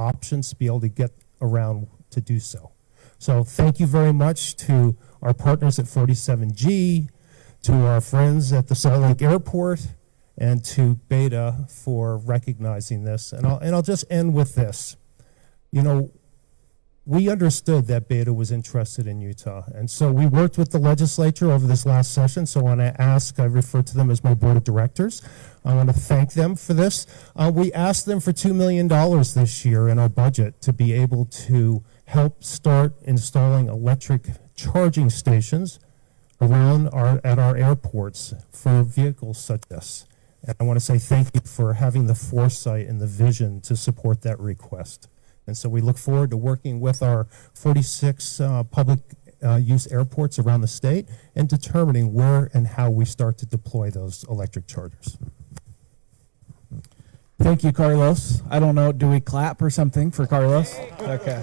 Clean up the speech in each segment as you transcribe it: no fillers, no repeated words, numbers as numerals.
options to be able to get around to do so. So thank you very much to our partners at 47G, to our friends at the Salt Lake Airport, and to Beta for recognizing this. And I'll just end with this. You know, we understood that Beta was interested in Utah, and so we worked with the legislature over this last session. So when I refer to them as my board of directors. I want to thank them for this. We asked them for $2 million this year in our budget to be able to help start installing electric charging stations around at our airports for vehicles such as this. And I want to say thank you for having the foresight and the vision to support that request. And so we look forward to working with our 46 public use airports around the state and determining where and how we start to deploy those electric chargers. Thank you, Carlos. I don't know, do we clap or something for Carlos? Okay.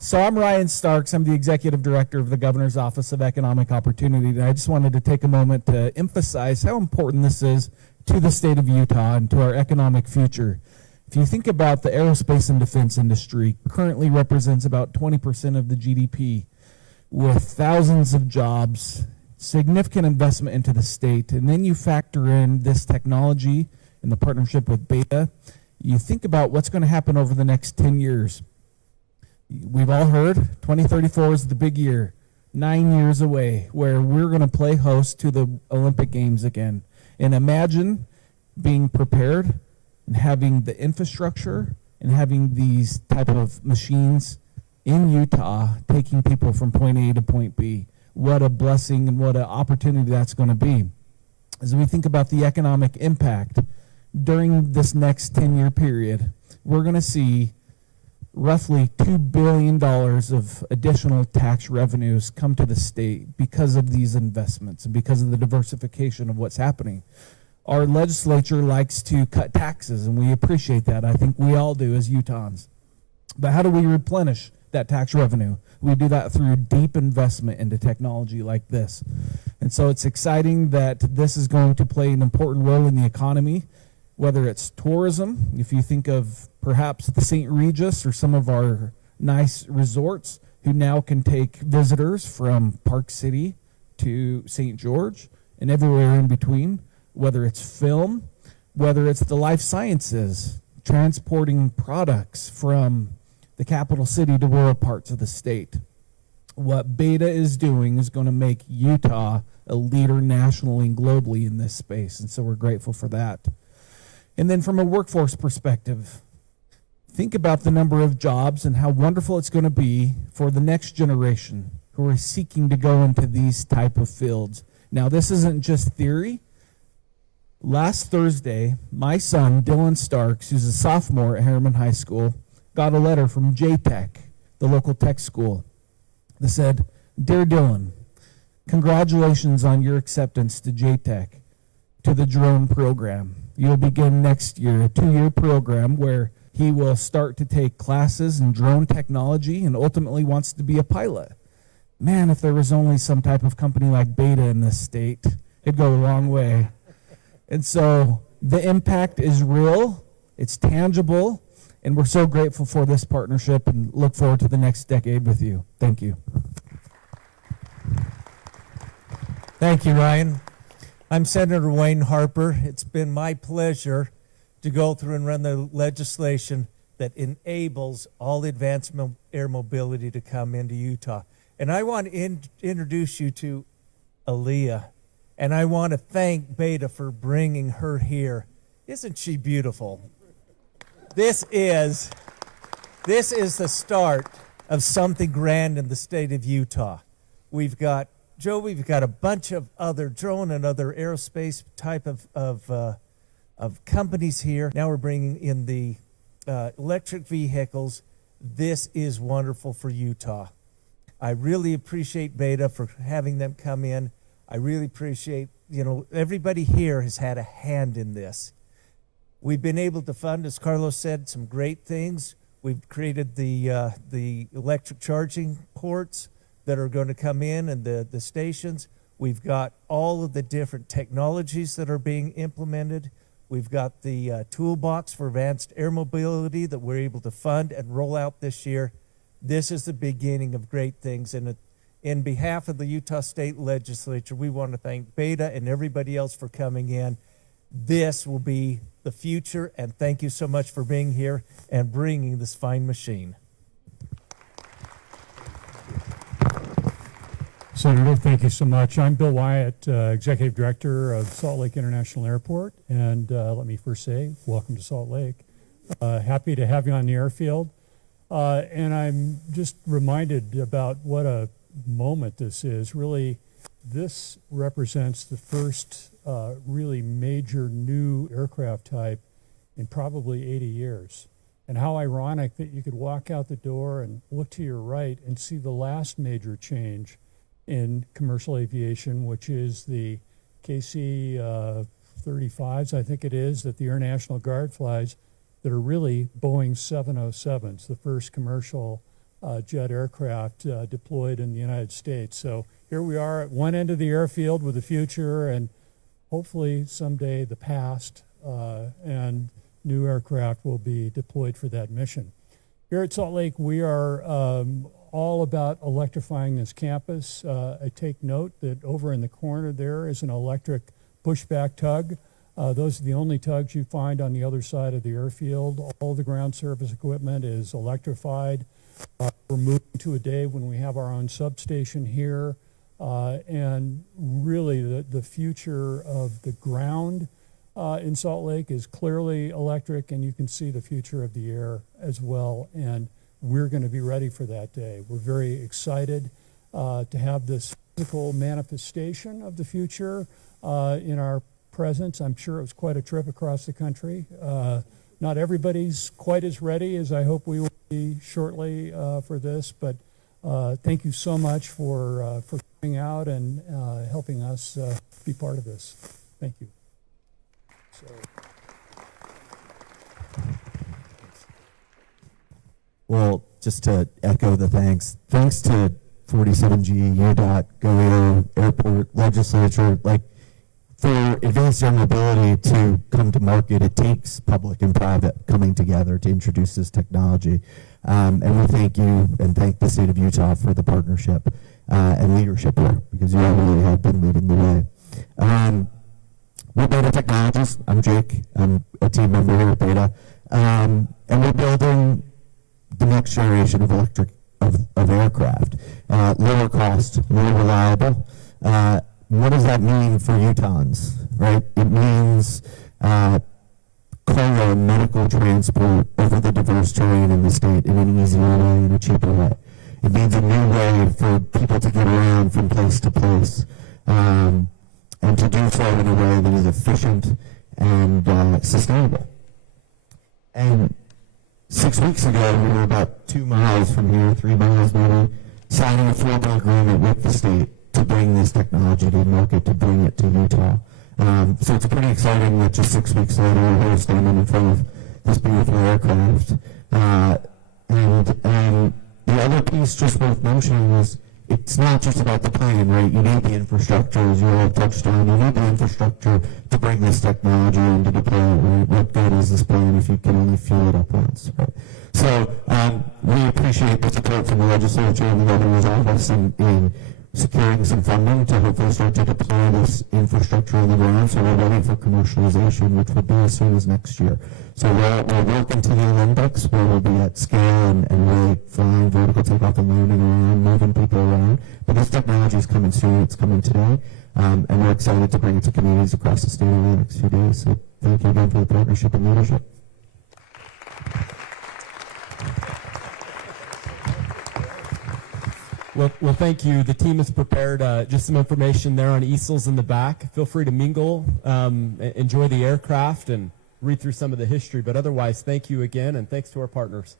So I'm Ryan Starks. I'm the Executive Director of the Governor's Office of Economic Opportunity, and I just wanted to take a moment to emphasize how important this is to the state of Utah and to our economic future. If you think about the aerospace and defense industry, currently represents about 20% of the GDP, with thousands of jobs, significant investment into the state, and then you factor in this technology and the partnership with Beta, you think about what's going to happen over the next 10 years. We've all heard 2034 is the big year, 9 years away, where we're going to play host to the Olympic Games again. And imagine being prepared and having the infrastructure and having these type of machines in Utah taking people from point A to point B. What a blessing and what an opportunity that's going to be. As we think about the economic impact during this next 10-year period, we're going to see roughly $2 billion of additional tax revenues come to the state because of these investments and because of the diversification of what's happening. Our legislature likes to cut taxes, and we appreciate that. I think we all do as Utahns. But how do we replenish that tax revenue? We do that through deep investment into technology like this. And so it's exciting that this is going to play an important role in the economy, whether it's tourism, if you think of perhaps the St. Regis or some of our nice resorts who now can take visitors from Park City to St. George and everywhere in between, whether it's film, whether it's the life sciences, transporting products from the capital city to rural parts of the state. What Beta is doing is going to make Utah a leader nationally and globally in this space, and so we're grateful for that. And then from a workforce perspective, think about the number of jobs and how wonderful it's going to be for the next generation who are seeking to go into these type of fields. Now, this isn't just theory. Last Thursday, my son, Dylan Starks, who's a sophomore at Harriman High School, got a letter from JTech, the local tech school, that said, "Dear Dylan, congratulations on your acceptance to JTech, to the drone program. You'll begin next year a 2-year program where he will start to take classes in drone technology and ultimately wants to be a pilot." Man, if there was only some type of company like Beta in this state, it'd go a long way. And so the impact is real, it's tangible, and we're so grateful for this partnership and look forward to the next decade with you. Thank you. Thank you, Ryan. I'm Senator Wayne Harper. It's been my pleasure to go through and run the legislation that enables all advanced air mobility to come into Utah. And I want to introduce you to Aaliyah. And I want to thank Beta for bringing her here. Isn't she beautiful? This is the start of something grand in the state of Utah. We've got a bunch of other drone and other aerospace type of companies here. Now we're bringing in the electric vehicles. This is wonderful for Utah. I really appreciate Beta for having them come in. I really appreciate, everybody here has had a hand in this. We've been able to fund, as Carlos said, some great things. We've created the electric charging ports that are going to come in and the stations. We've got all of the different technologies that are being implemented. We've got the toolbox for advanced air mobility that we're able to fund and roll out this year. This is the beginning of great things. And in behalf of the Utah State Legislature, we want to thank Beta and everybody else for coming in. This will be the future, and thank you so much for being here and bringing this fine machine. Senator, thank you so much. I'm Bill Wyatt, Executive Director of Salt Lake International Airport, and let me first say, welcome to Salt Lake. Happy to have you on the airfield, and I'm just reminded about what a moment this is. Really, this represents the first really major new aircraft type in probably 80 years. And how ironic that you could walk out the door and look to your right and see the last major change in commercial aviation, which is the KC-35s, I think it is, that the Air National Guard flies, that are really Boeing 707s, the first commercial jet aircraft deployed in the United States. So here we are at one end of the airfield with the future and hopefully someday the past, and new aircraft will be deployed for that mission. Here at Salt Lake, we are all about electrifying this campus. I take note that over in the corner there is an electric pushback tug. Those are the only tugs you find on the other side of the airfield. All the ground service equipment is electrified. We're moving to a day when we have our own substation here. And really the future of the ground in Salt Lake is clearly electric, and you can see the future of the air as well. And we're going to be ready for that day. We're very excited to have this physical manifestation of the future in our presence. I'm sure it was quite a trip across the country. Not everybody's quite as ready as I hope we will be shortly for this, but thank you so much for coming out and helping us be part of this. Thank you. Well, just to echo the thanks to 47G, UDOT, Go Air, Airport, Legislature, like for advanced air mobility to come to market, it takes public and private coming together to introduce this technology. And we thank you and thank the state of Utah for the partnership and leadership here, because you all really have been leading the way. We're Beta Technologies. I'm Jake. I'm a team member here at Beta. And we're building the next generation of electric of aircraft. Lower cost, more reliable. What does that mean for Utahns, right? It means cargo and medical transport over the diverse terrain in the state in an easier way and a cheaper way. It means a new way for people to get around from place to place, and to do so in a way that is efficient and sustainable. And 6 weeks ago, we were about 2 miles from here, 3 miles maybe, signing a formal agreement with the state to bring this technology to market, to bring it to Utah. So it's pretty exciting that just 6 weeks later, we're here standing in front of this beautiful aircraft. And the other piece just worth mentioning is it's not just about the plane, right? You need the infrastructure, as you all touched on. You need the infrastructure to bring this technology and to deploy it, right? What good is this plane if you can only fuel it up once, right? So we appreciate the support from the legislature and the governor's office in securing some funding to hopefully start to deploy this infrastructure on the ground, so we're ready for commercialization, which will be as soon as next year. So we're working to the Olympics, where we'll be at scale and really flying vertical takeoff and landing around, moving people around. But this technology is coming soon. It's coming today, and we're excited to bring it to communities across the state over the next few days. So thank you again for the partnership and leadership. Well, thank you. The team has prepared just some information there on easels in the back. Feel free to mingle, enjoy the aircraft, and read through some of the history. But otherwise, thank you again, and thanks to our partners.